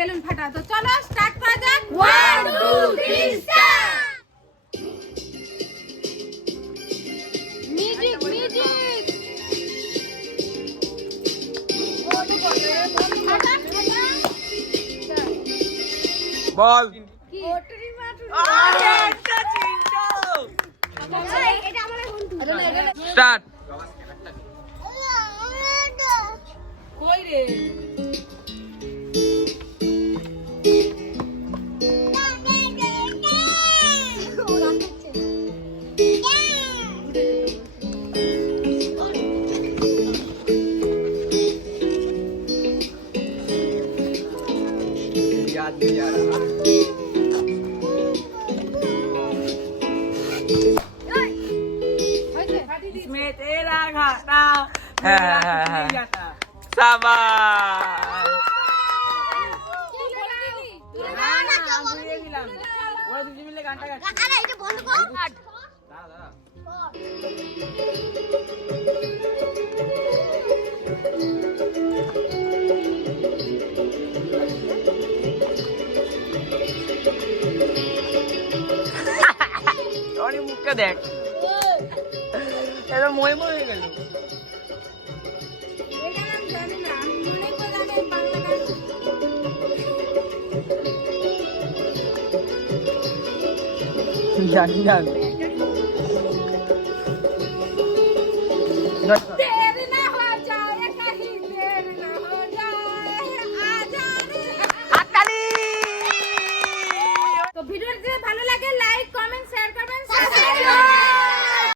Balloon ফাটা। তো চলো স্টার্ট করা যাক। 1 2 3 স্টার্ট। Music music. বল কি? আরে এটা চিন্তা এটা আমার বন্ধু। স্টার্ট কই রে? याद नहीं आ रहा इसमें तेरा घाटा है, मेरा है, कुछ है। नहीं जाता। शाबाश আমি ঘুরিয়ে দিলাম। ওরা দুজন মিলে গানটা গাচ্ছে। দাঁড়া, দাঁড়া। অনেক মুখটা দেখ এটা মই মই হয়ে গেল এটা নাম জানি না। আমি মনে করে জানি বাংলা গান। জানি জানি